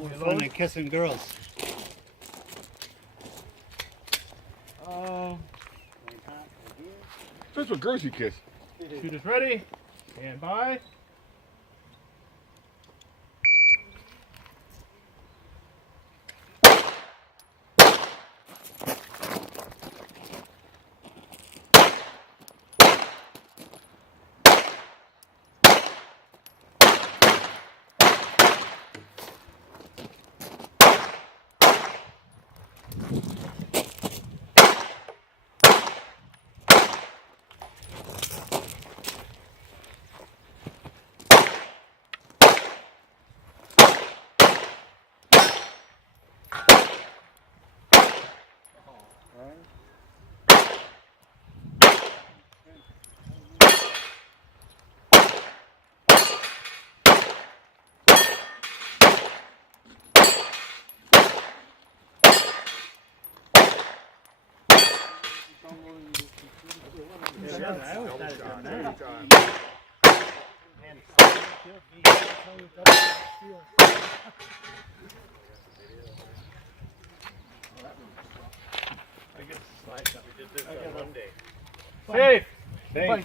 We're fun at kissing girls. That's what girls you kiss. Shoot is ready. Stand by. Safe.